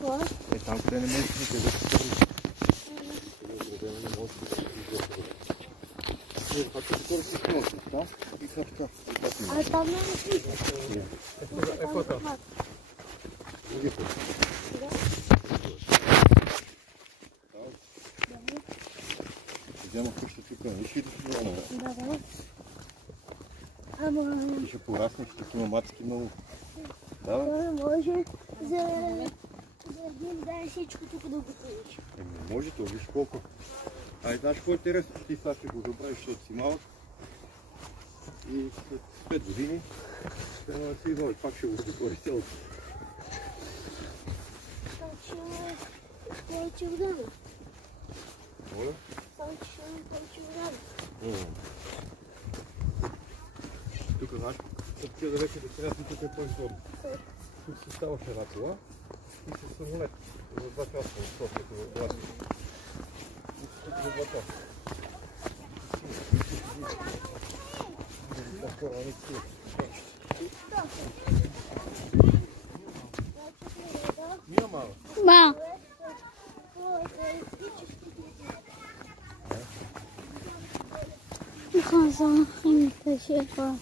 Това? Там къде не можеш да се А там не е. Ето там. Взема къща тук, виж и да си няма. Да. Ама... Ти ще пораснеш, такива мацки много. Да, това може за един ден всичко тук да го получи. Не може, то виж колко. Ай, знаеш какво е интересно, че ти сега ще го забравиш, защото си малък. И след 5 години ще да си излови, пак ще го затвори цялото. Повече време. Моля? Повече време. Тук, знаеш, от тия далече до сега тук е по-изгодно. Тук се ставаше една кола и с самолет. За 2 часа от София до Латвия. Тук за 2 часа. Няма. Ма. Каза, им те шефа.